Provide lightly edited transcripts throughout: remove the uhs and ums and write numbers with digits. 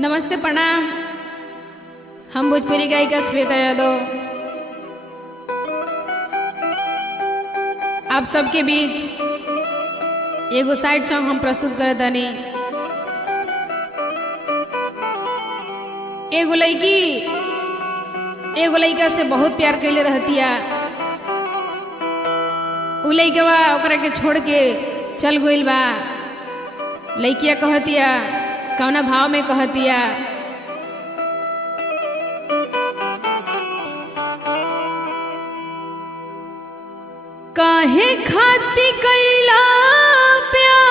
नमस्ते प्रणाम। हम भोजपुरी गायिका श्वेता यादव आप सबके बीच एगो साइड सॉन्ग हम प्रस्तुत करत तानी। एगो लड़का से बहुत प्यार कैले रहतिया। उ लड़कवा ओकरा के छोड़ के चल गइल बा। लड़किया कहतिया, कौना भाव में कहतिया, काहे खाती कैला प्यार,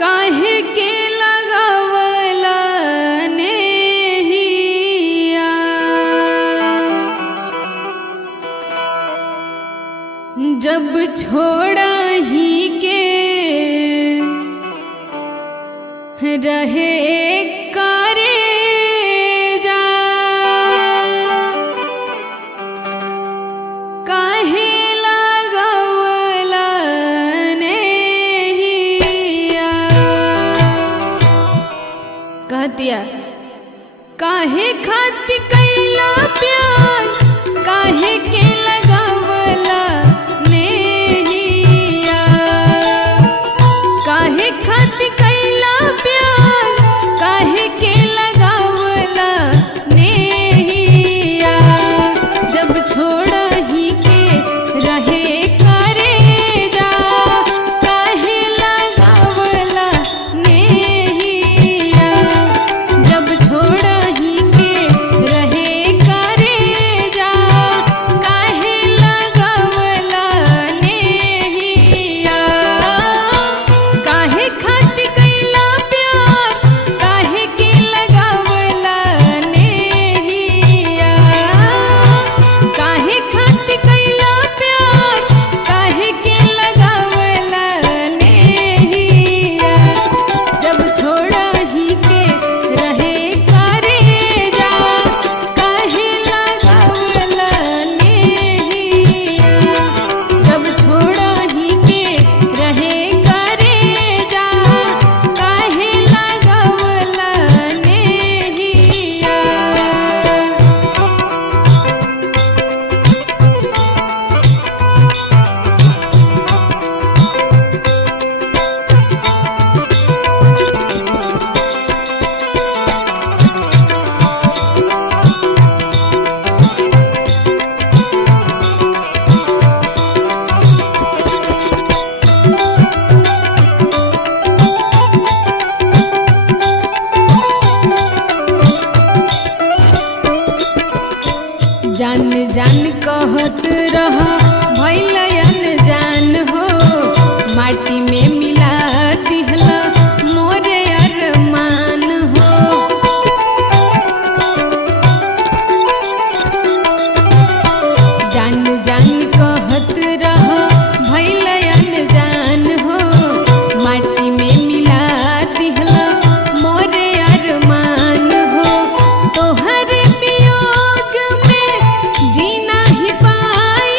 काहे के लगावला नेहिया, जब छोड़ा ही के रहे करे जा, काहे लगवला नेहिया। कहतिया, काहे खाती कैला प्यार, काहे के लगवला नेहिया, काहे खाती कैला प्यार, काहे के लगावला नेहिया, जब छोड़ा ही के रहे करे जा, काहे लगावला नेहिया, जब छोड़ा ही के रहे करे जा, काहे लगावला नेहिया, काहे खाती कैला प्यार, काहे के लगावला नेहिया, काहे खाती कैला प्यार, काहे के लगावला नेहिया, जब छोड़ा ही के रहे करे जा, काहे लगावला नेहिया, जब छोड़ा ही के रहे करे जा, काहे लगावला नेहिया। जान जान कहत रह भइल अनजान हो, माटी में मिला दिहला मोरे अरमान हो। जान जान कहत रह भइल अनजान हो, माटी में मिला दिहला मोरे अरमान हो। तोहर वियोग में जीना ही पाई,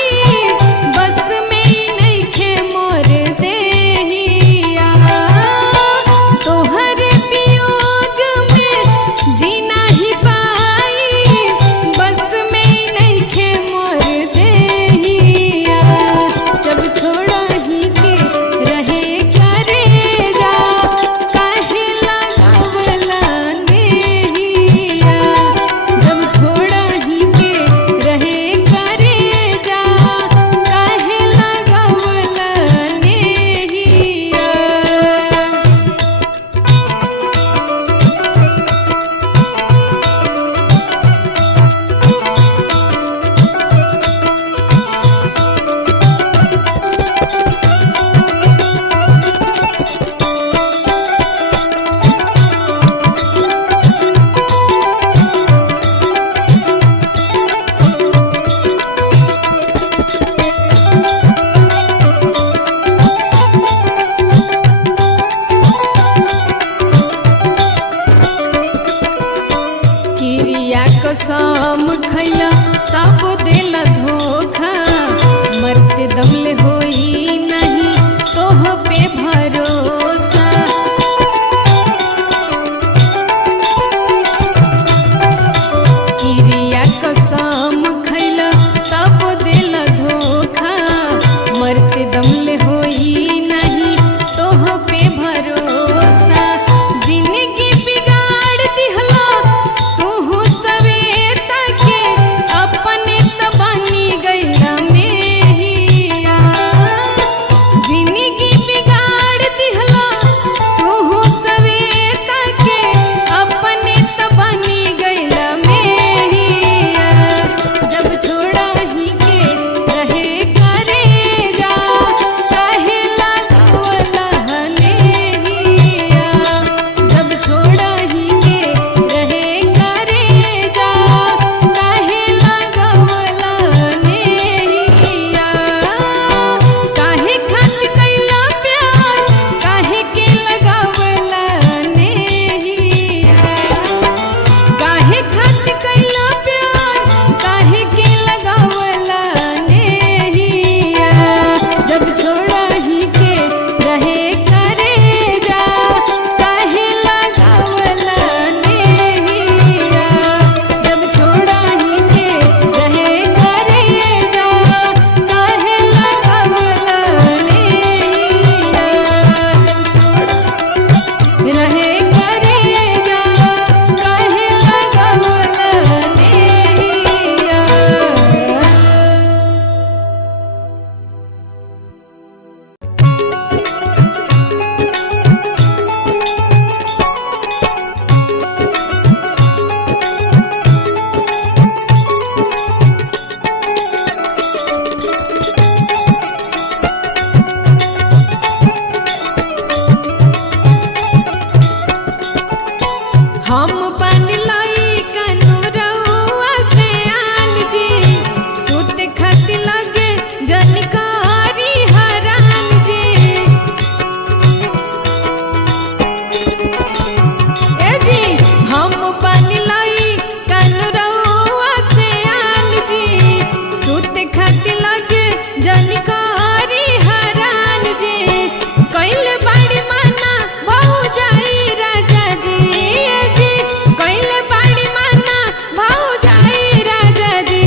जनकारी हरान जी कैल बाड़ी माना बहु जाई राजा जी जी कैल बाड़ी माना बहु जाई राजा जी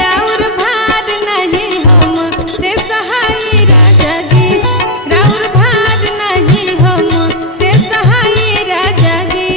राउर भाद नहीं हम से सहाय राजा जी राउर भाद नहीं हम से सहाय राजा जी।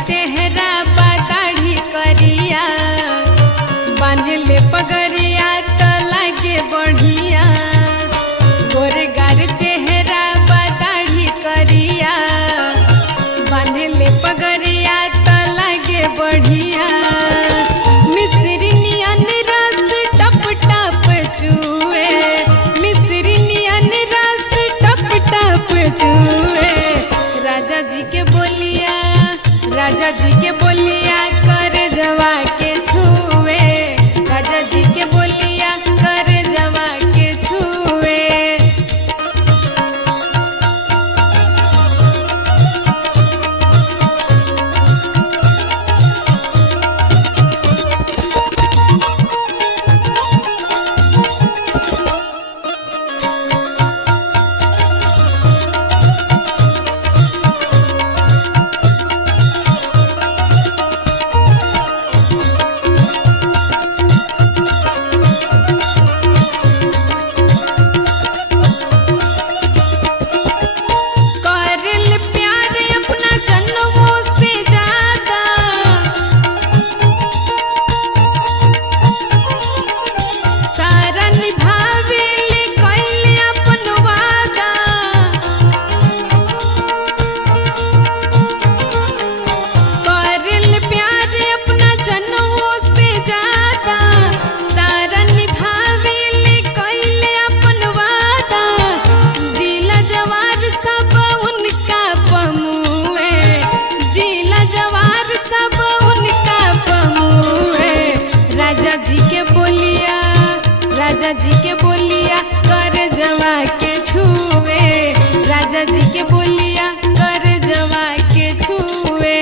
चेहरा बा दाढ़ी करिया बांधले पगड़िया तो लागे बढ़िया गोरगार चेहरा बा दाढ़ी करिया बांधले पगड़िया तो लागे बढ़िया मिस्री नियन रस टप टप चुए मिस्री नियन रस टप टप चुए राजा जी के बोलिया कर जवा के छुए राजा जी के बोलिया कर जवा के छुए राजा जी के बोलिया कर जवा के छुए राजा जी के बोलिया कर जवा के छुए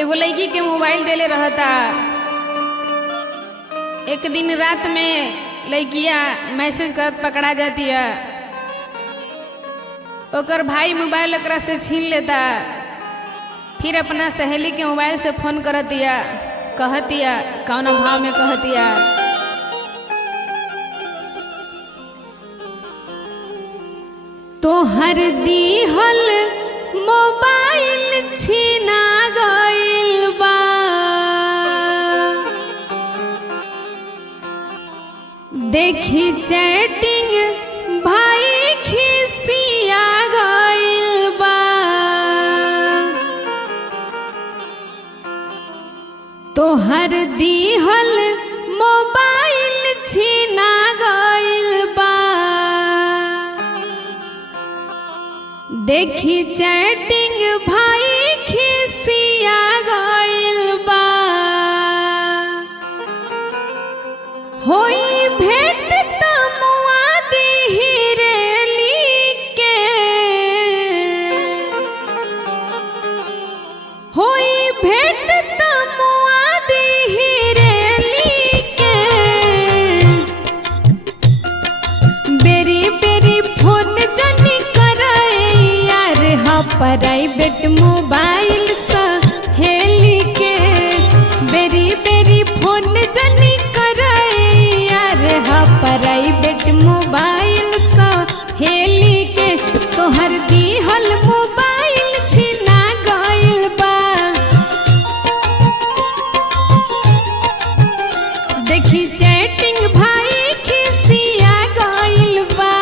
एगो लड़की के मोबाइल देले रहता। एक दिन रात में लड़किया मैसेज करत पकड़ा जाती है, ओकर भाई मोबाइल ओकरा से छीन लेता, फिर अपना सहेली के मोबाइल से फोन करतिया, कहतिया कौन भाव में कहतिया, तोहर दीहल मोबाइल छीना गइल बा, देखी चैटिंग भाई खिसिया गइल बा, तोहर दीहल मोबाइल छीना गइल बा, देखी चैटिंग भाई खिसिया गइल बा, होई भेंट तमुआ दीही रेली के, होई भेंट तमुआ दीही रेली के, बेरी बेरी फोन जनी प्राइवेट मोबाइल सहेली के, बेरी बेरी फोन जनी करे यार हा प्राइवेट मोबाइल सहेली के, तोहर दीहल मोबाइल छीना गइल बा, देखी चैटिंग भाई खिसिया गइल बा,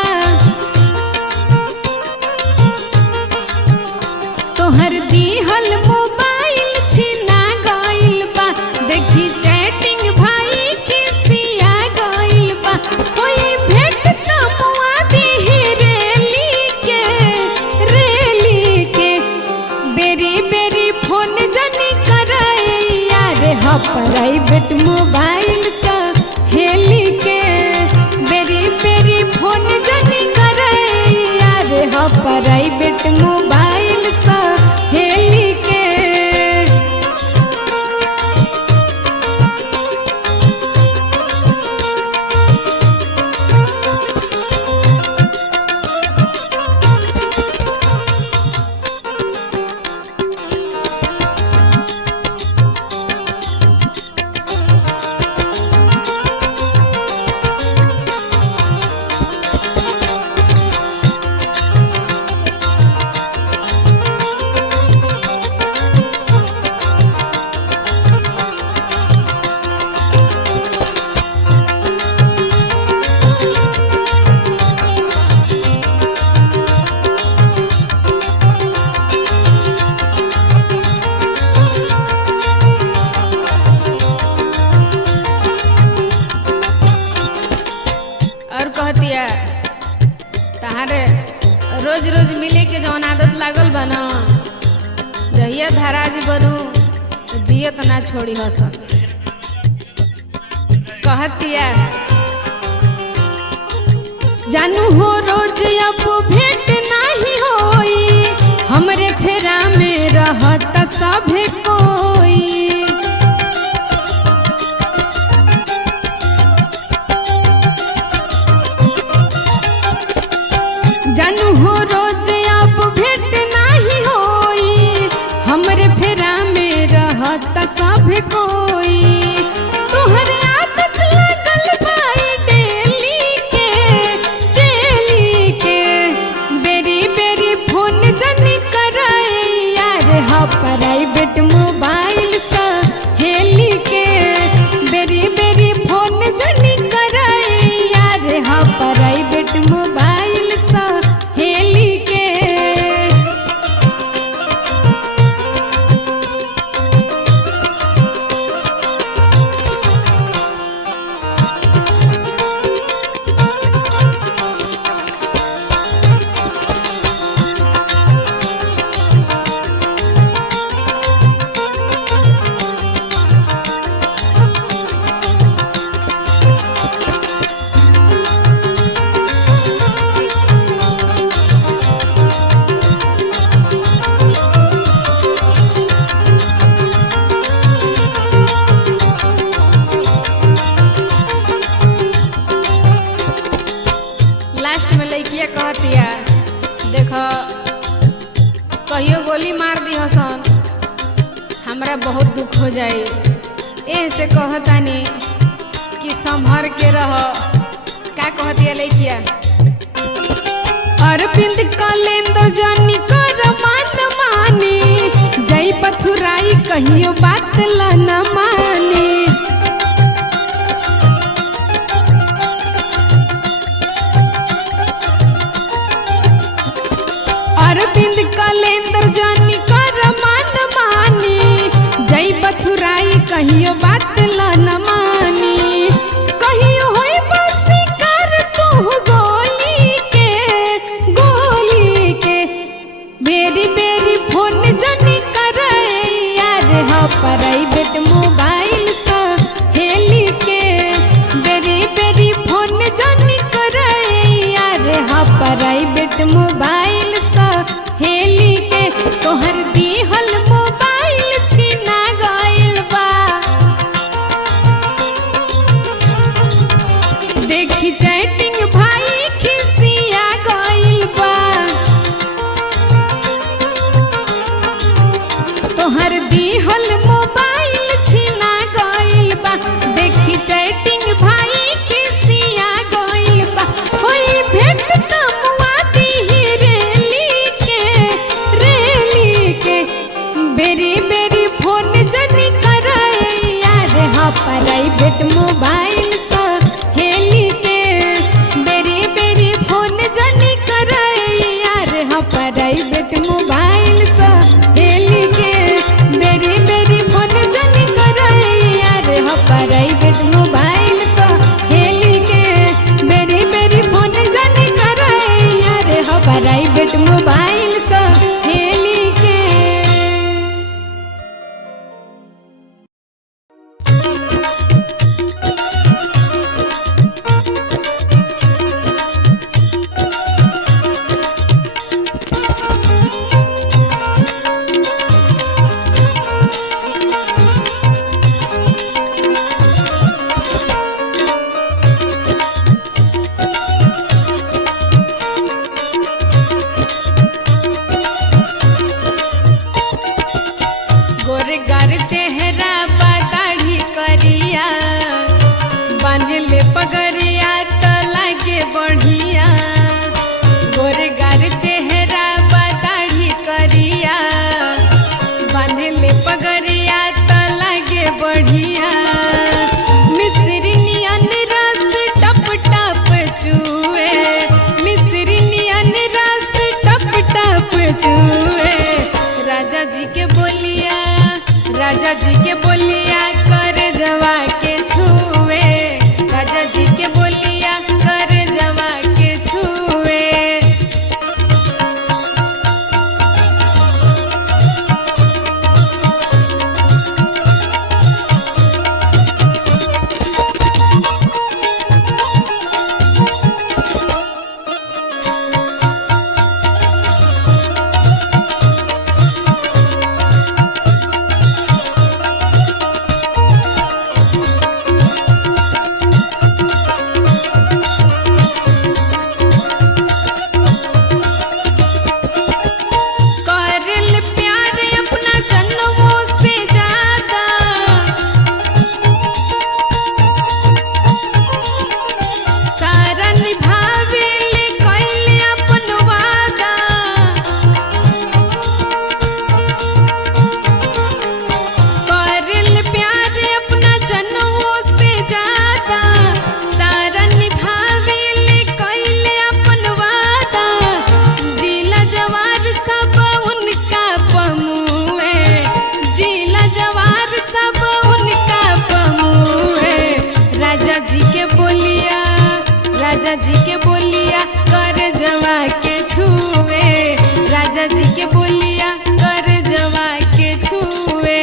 तोहर दीहल मोबाइल छीना गइल बा, देखी चैटिंग भाई खिसिया गइल बा, कोई भेंट तमुआ दीही रेली के, बेरी बेरी फोन जनी करे यार हा प्राइवेट मोबाइल सहेली के, बेरी बेरी फोन जनी करे यार हा प्राइवेट मोबाइल सहेली के। और कहतिया तहारे रोज रोज मिले के जौन आदत लागल बा न, जहिया धराज बनू जियत ना छोड़ी हसन, कहतिया जानू हो रोज अब भेंट नहीं होई, हमरे फेरा में रहत सभे कोई, जानू हो रोज अब भेंट नहीं होई, हमरे फेरा में रहत सब कोई, तोहर आदत लगल बाई डेली के, बेरी बेरी फोन जनी करे यार हा प्राइवेट मोबाइल बहुत दुख हो जाए। ऐसे कहतानी कि संभर के रह। का कहती लैकिया अरविंद कलेंदर जानी कर मान मानी जय पथुराई कहियो बात ला न मानी। अरविंद कलेंदर जानी कर मान मानी जय पथुराई कहियो बात ला न मानी। कहियो होई बसी कर तू गोली के बेरी बेरी फोन जनी करे यार हा प्राइवेट मोबाइल सा हेली के बेरी बेरी फोन जनी करे यार हा प्राइवेट मोबाइल सा हेली के तोहर दीहल मोबाइल छीना गइल बा। देखी चैटिंग भाई खिसिया गइल बा। तोहर दीहल मोबाइल छीना गइल बा। देखी चैटिंग भाई खिसिया गइल बा। होई भेट तमुआ दीही रेली के बेरी बेरी फोन जनी करे यार हा प्राइवेट मोबाइल सा हेली के बेरी बेरी फोन जनी करे यार हा प्राइवेट मोबाइल सा हेली के बेरी बेरी फोन जनी करे यार हा प्राइवेट मोबाइल सा हेली के बेरी बेरी फोन जनी करे यार हा प्राइवेट मोबाइल सा हेली के। गोरगार चेहरा बा दाढ़ी करिया बांधले पगड़िया तो लागे बढ़िया। गोरगार चेहरा बा दाढ़ी करिया बांधले पगड़िया तो लागे बढ़िया। मिस्री नियन रस टप टप चुए मिस्री नियन रस टप टप चुए। राजा जी के बोलिया कर जवा के छुए। राजा जी के बोलिया कर जवा के छुए। राजा जी के बोलिया कर जवा के छुए। राजा जी के बोलिया कर जवा के छुए।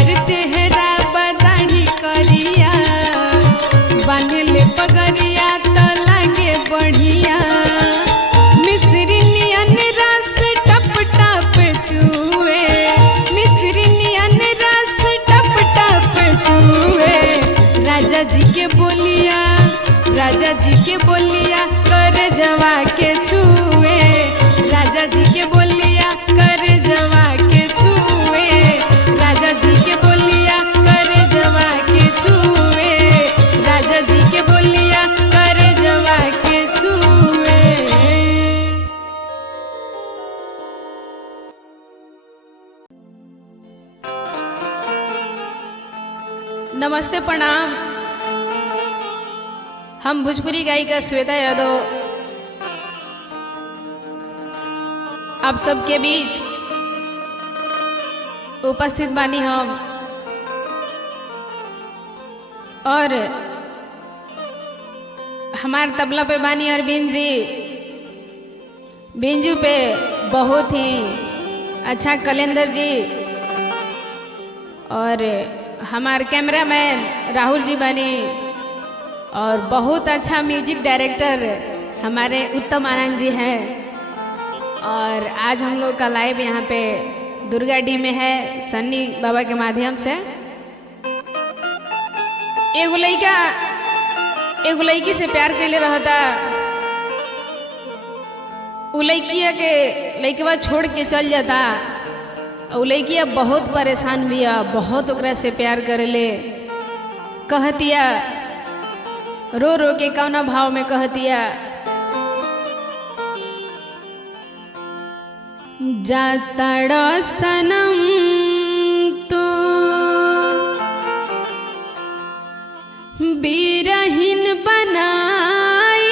प्यार चेहरा बदाढ़ी करिया बांधले पगरिया तो लागे बढ़िया मिस्री नियन रस टप टप चूए मिस्री नियन रस टप टप चूए राजा जी के बोलिया कर जवा के छुए राजा जी के बोलिया कर जवा के छुए राजा जी के बोलिया कर जवा के छुए राजा जी के बोलिया कर जवा के छुए। नमस्ते प्रणाम। हम भोजपुरी गायिका श्वेता यादव आप सबके बीच उपस्थित बानी हम और हमारे तबला पे बानी अरविंद जी बिंजू पे बहुत ही अच्छा कलेंदर जी और हमारे कैमरामैन राहुल जी बानी और बहुत अच्छा म्यूजिक डायरेक्टर हमारे उत्तम आनंद जी हैं। और आज हम लोग का लाइव यहाँ पे दुर्गा डी में है सन्नी बाबा के माध्यम से। एगो लड़की से प्यार कैले रहता उ लड़किया के लड़कवा छोड़ के चल जाता उ लड़किया बहुत परेशान बिया बहुत ओकरा से प्यार करेले कहतिया रो रो के कौना भाव में कहतिया जातड़ सनम तो बीरहीन बनाई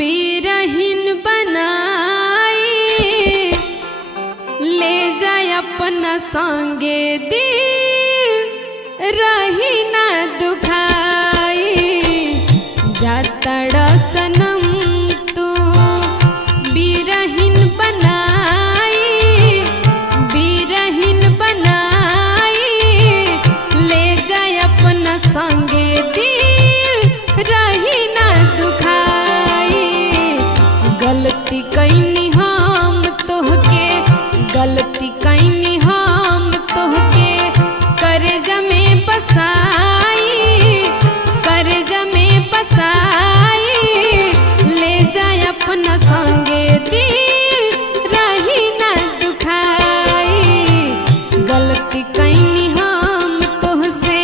बीरहीन बनाई ले जाए अपना संगे दिल रही ना दुखाई जातड़ सनम तू बीरहीन बनाई बीरहीन बनाई ले जाए अपना संगे दिल रही ना दुखाई गलती कैनी हम तोहके गलती कैनी हम तोहके करजा में बसाई करजा में बसाई ले जाए अपना संगे दिल रही ना दुखाई गलती कैनी हम तोहसे।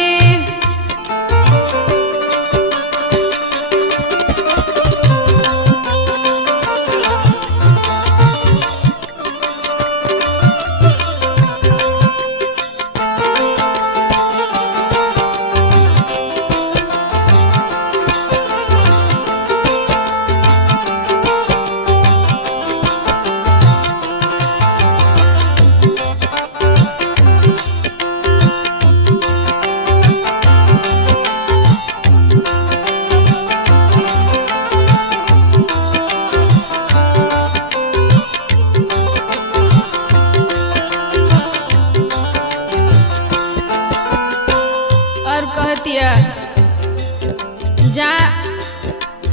जा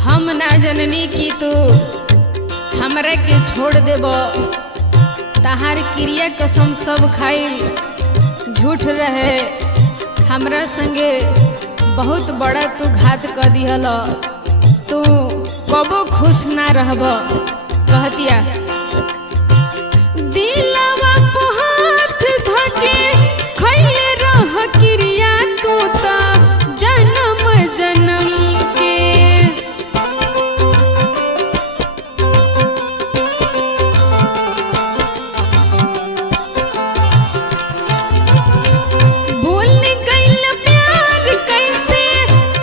हम ना जननी की तू हमरा के छोड़ देबो तहार क्रिया कसम सब खाई झूठ रहे हमरा संगे बहुत बड़ा तू घात कर दिहल तू कबो खुश ना रहब कहतिया दिलवा पे हाथ धके खइले रह क्रिया तू तो जन्म जन्म के भूल गइल प्यार कैसे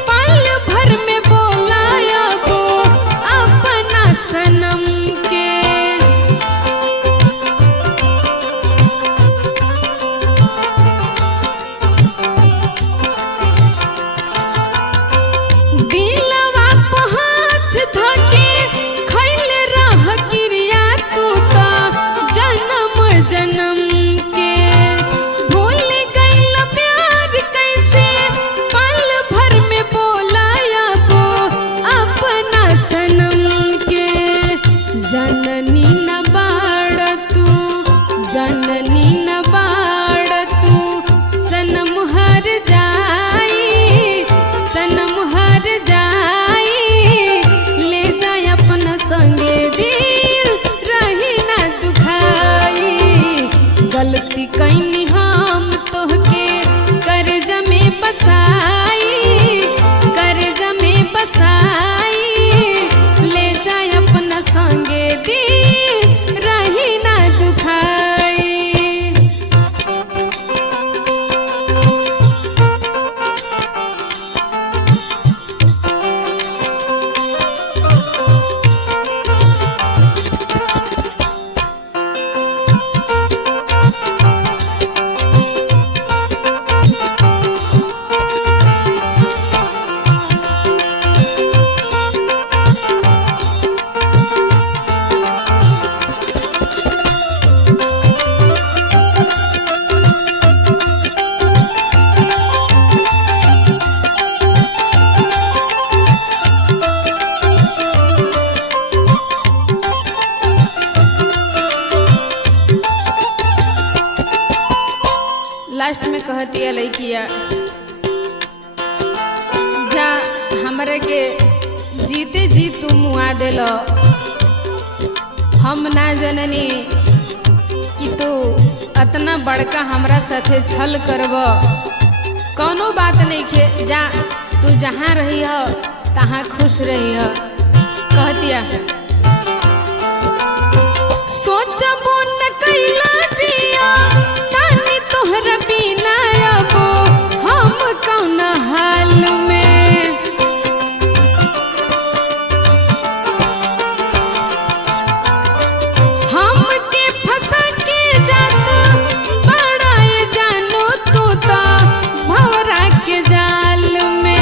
पल भर में बोलायबो अपना सनम के कि कैनी हम तोहके कर्ज में बसाई, कर्ज में बसाई, ले जाए अपना संगे दिल रही ना दुखाई। लास्ट में कहती है लड़किया, जा हमरे के जीते जी तू मुआ देलो, हम ना जननी कि तू अतना बड़का हमरा साथे छल करब। कौनो बात नहीं खे, जा तू जहाँ रही हो तहाँ खुश रही हो। कहतिया सोचबो न कैला जिया तानी तोहरा बिना अबो हम कौन हाल में। हमके फंसा के जात बड़ाए जानो तू तो भवरा के जाल में।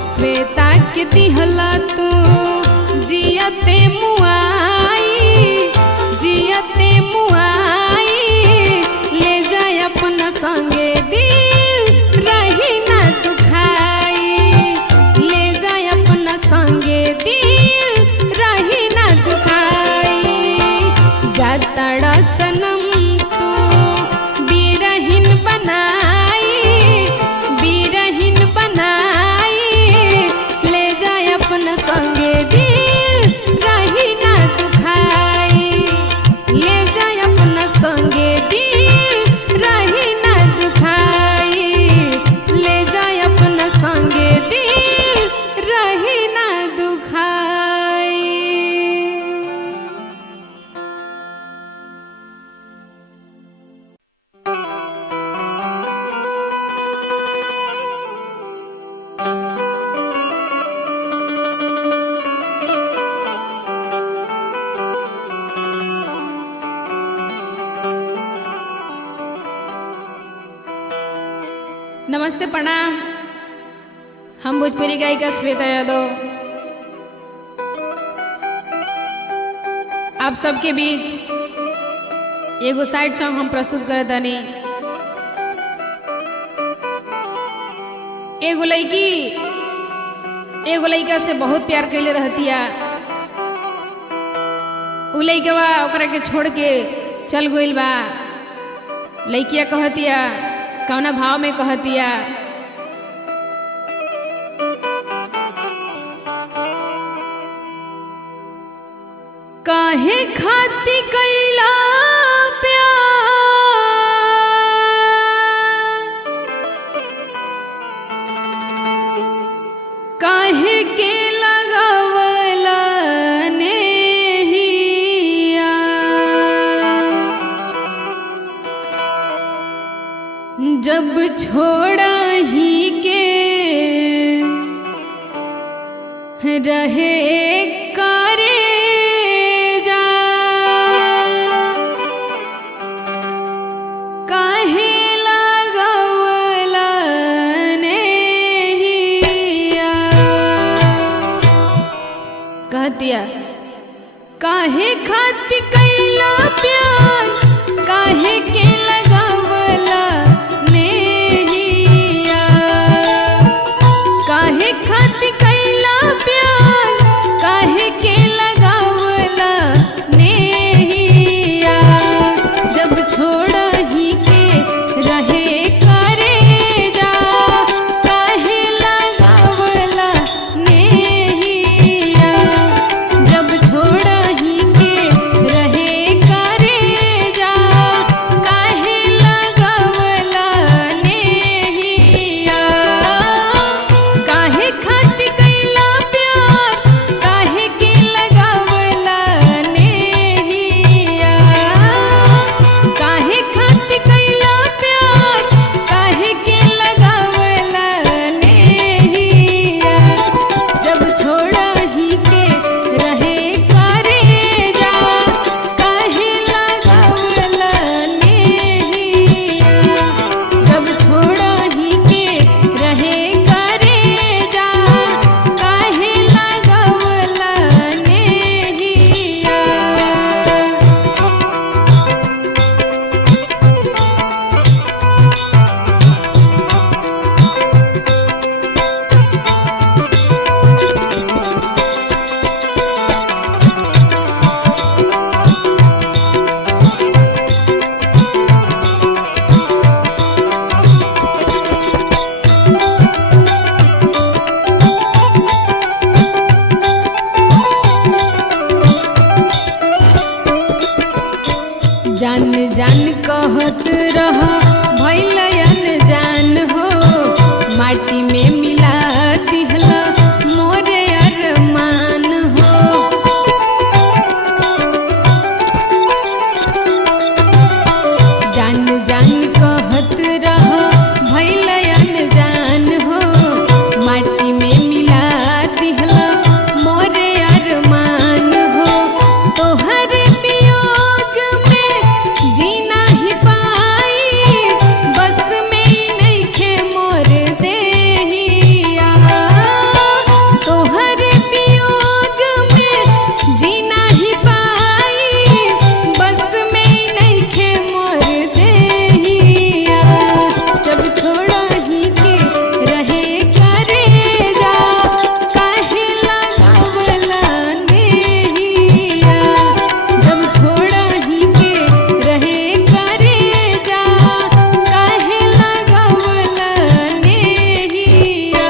श्वेता के दिहला तू जियते मुआई, जियते मुआई, ले जाए अपना संगे दिल रही ना दुखाई, ले जाए अपना संगे दिल रही ना दुखाई। जातड़ा सनम तू बिरहिन बनाई, बिरहिन बनाई, ले जाए अपना संगे दिल रही ना दुखाई, ले जाए अपना संगे दिल रही ना दुखाई, ले जाए अपना संगे दिल रही ना दुखाई। नमस्ते, प्रणाम। हम भोजपुरी गायिका श्वेता यादव आप सबके बीच एगो साइड सॉन्ग हम प्रस्तुत करे तानी। एगो लड़का से बहुत प्यार कैले रहतिया, उ लड़कवा ओकरा के छोड़ के चल गइल बा। लड़किया कहतिया, कौना भाव में कहतिया, काहे खाती कैला प्यार, काहे के लगावला नेहिया, जब छोड़ा ही के रहे करे जा, काहे लगवला नेहिया। कहतिया, काहे खाती कैला प्यार, काहे के जान जान कहत रह भइल अनजान हो, माटी में मिला दिहला मोरे अरमान हो। जान जान कहत रह भइल अनजान हो, माटी में मिला दिहला मोरे अरमान हो। तोहर वियोग में जीना ही पाई, बस में नइखे मोर देहिया। तोहर वियोग में जीना ही पाई, बस में नइखे मोर देहिया। जब छोड़ा ही के रहे करे जा, काहे लगावला नेहिया। जब छोड़ा ही के रहे करे जा, काहे लगावला नेहिया।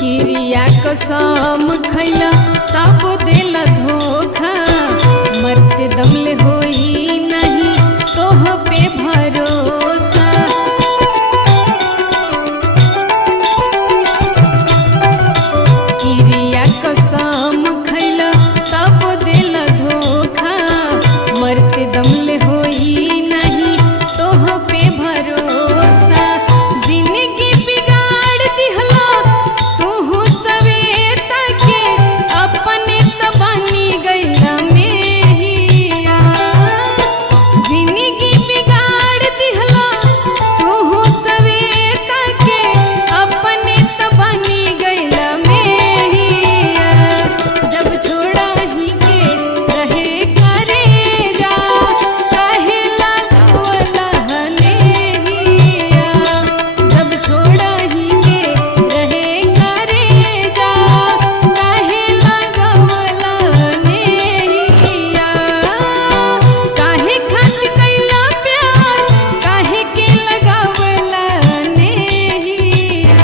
किरिया कसम खैला तब देला धोखा, मरते दमले होई नहीं तोह पे भरोसा। किरिया कसम खैला तब देला धोखा, मरते दमले होई नहीं तोह पे भरोसा। जिंदगी बिगाड़ दिहला तू सवेता के, अपने त बनी गइला मेहिया। जिंदगी बिगाड़ दिहला तू सवेता के, अपने त बनी गइला मेहिया। जब छोड़ा ही के रहे करे जा, काहे लगावला नेहिया। जब छोड़ा ही के रहे करे जा, काहे लगावला नेहिया। काहे खातिर कैला प्यार, काहे के लगावला नेहिया।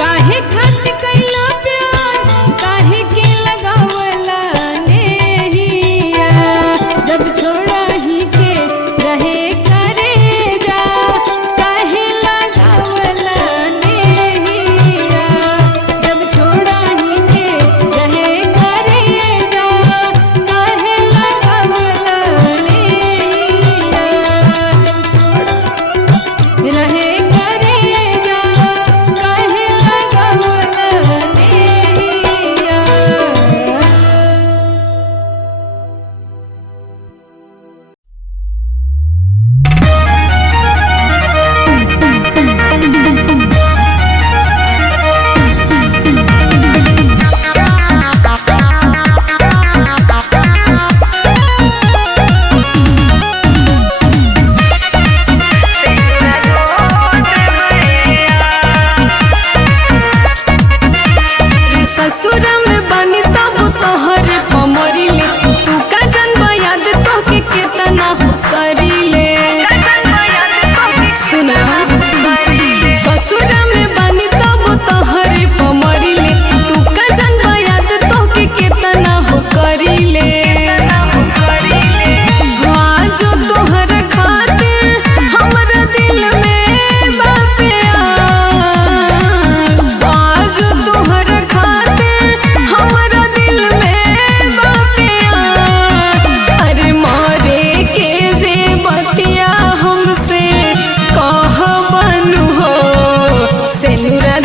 काहे खातिर कैला प्यार, काहे के लगावला नेहिया। जब छोड़ा ही के रहे करे जा, काहे लगावला नेहिया। जब छोड़ा ही के रहे करे जा, काहे लगावला नेहिया। रहे करे जा, काहे लगावला नेहिया। ससुर में बनी तब तोहरे पमरिले, तू का जनबा याद तोहके केतना हो करिले। सुना ससुर में बनी तब तोहरे पमरिले, तू का जनबा याद तोहके केतना हो करिले। जो तोहर खातिर हमरा दिल में बा प्यार, आज तोहर खातिर हमरा दिल में बा प्यार। अरे मोरे के जे बतिया हमसे कहबनु हो, से नुरा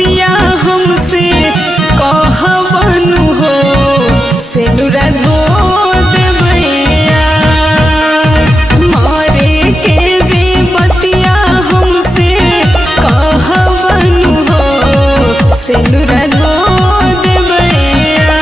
बतिया हमसे कहबनु हो सेनुरा धो देबैया मारे के जे बतिया हमसे कहबनु हो सेनुरा धो देबैया।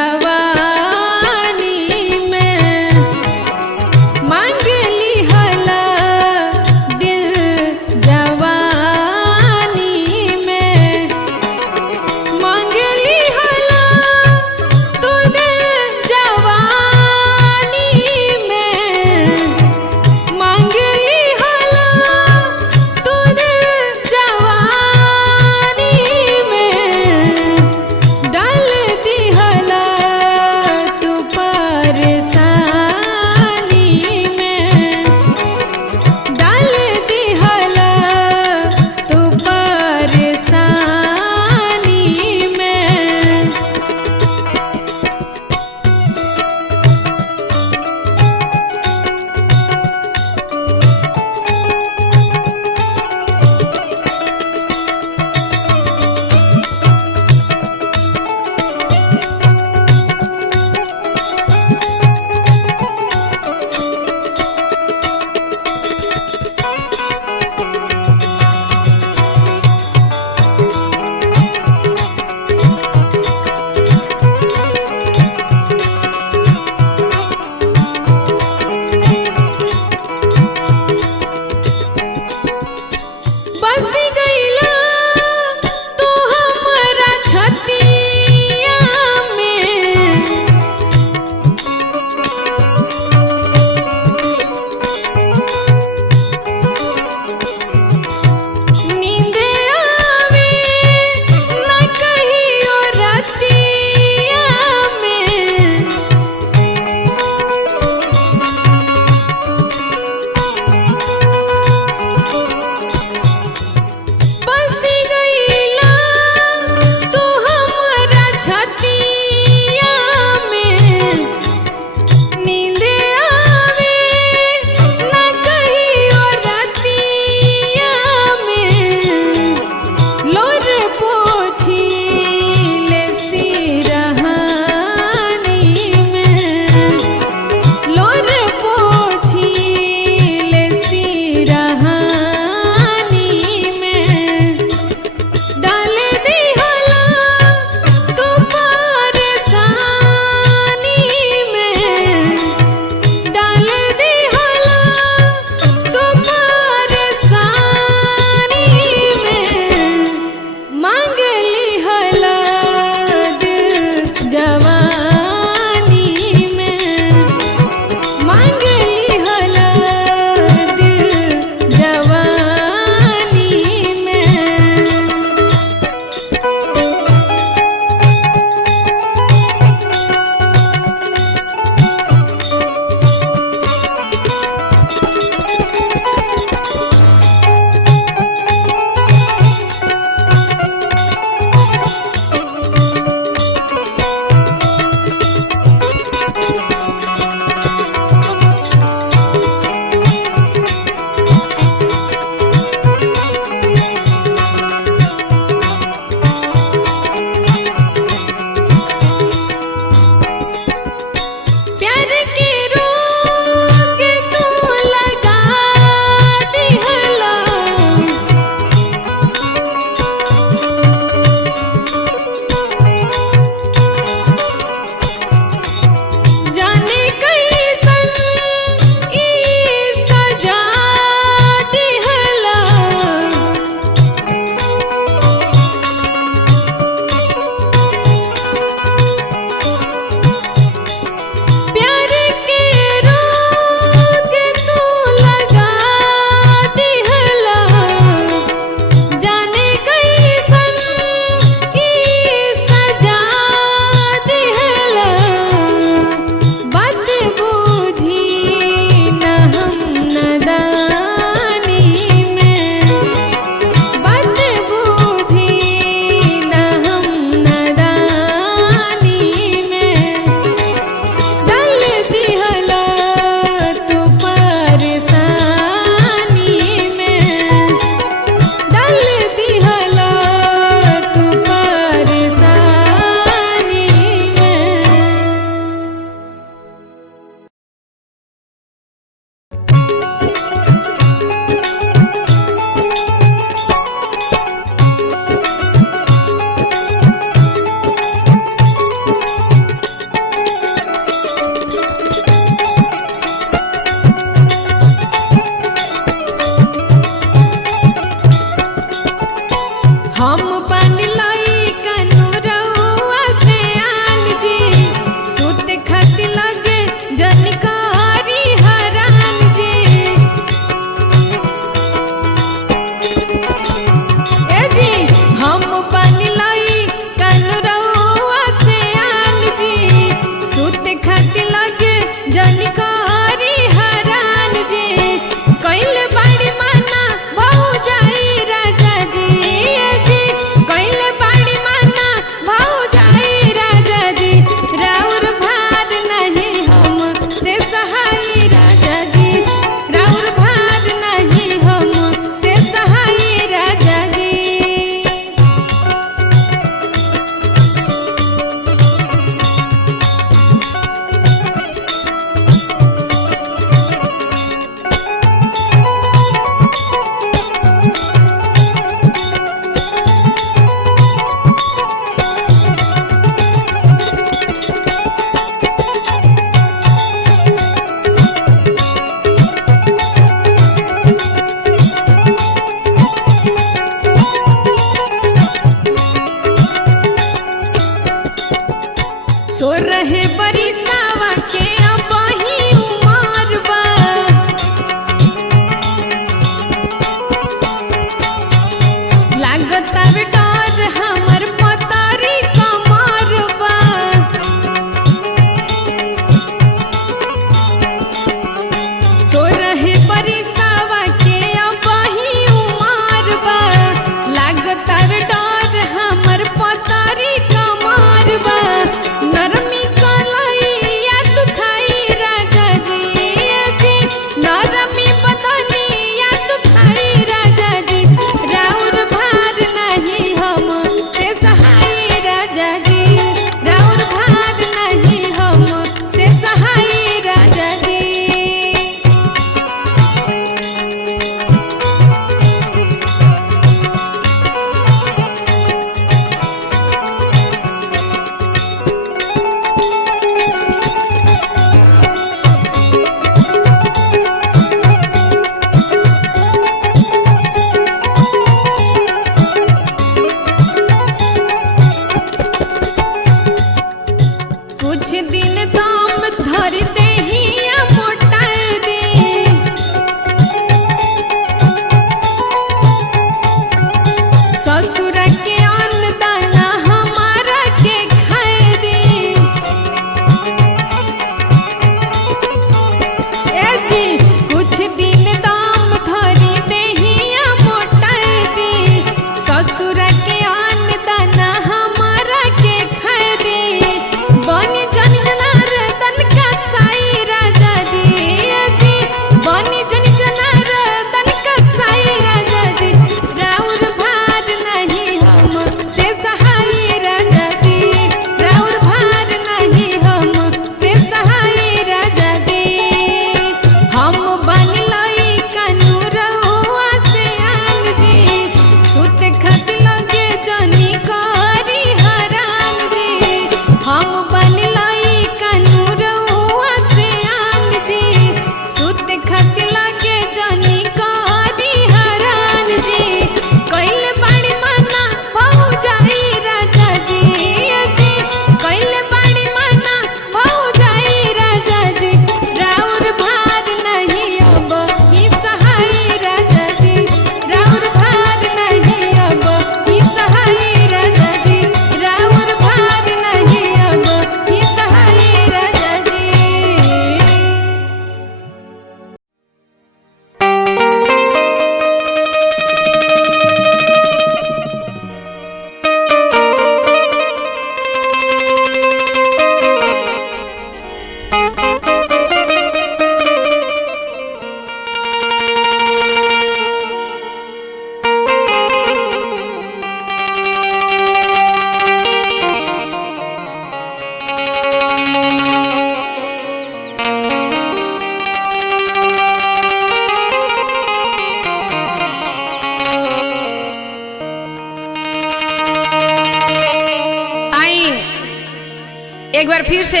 एक बार फिर से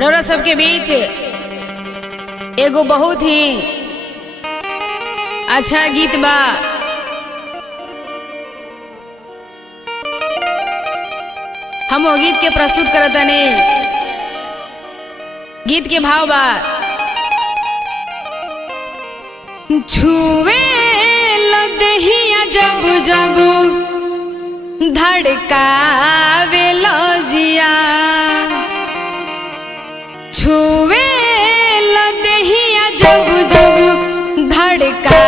रौरा सबके बीच एगो बहुत ही अच्छा गीत बा। हम वो गीत के प्रस्तुत करतनी। गीत के भाव बा, छुए लदहिया जब जब धड़कावे लजिया, छुए लदहिया जब जब धड़का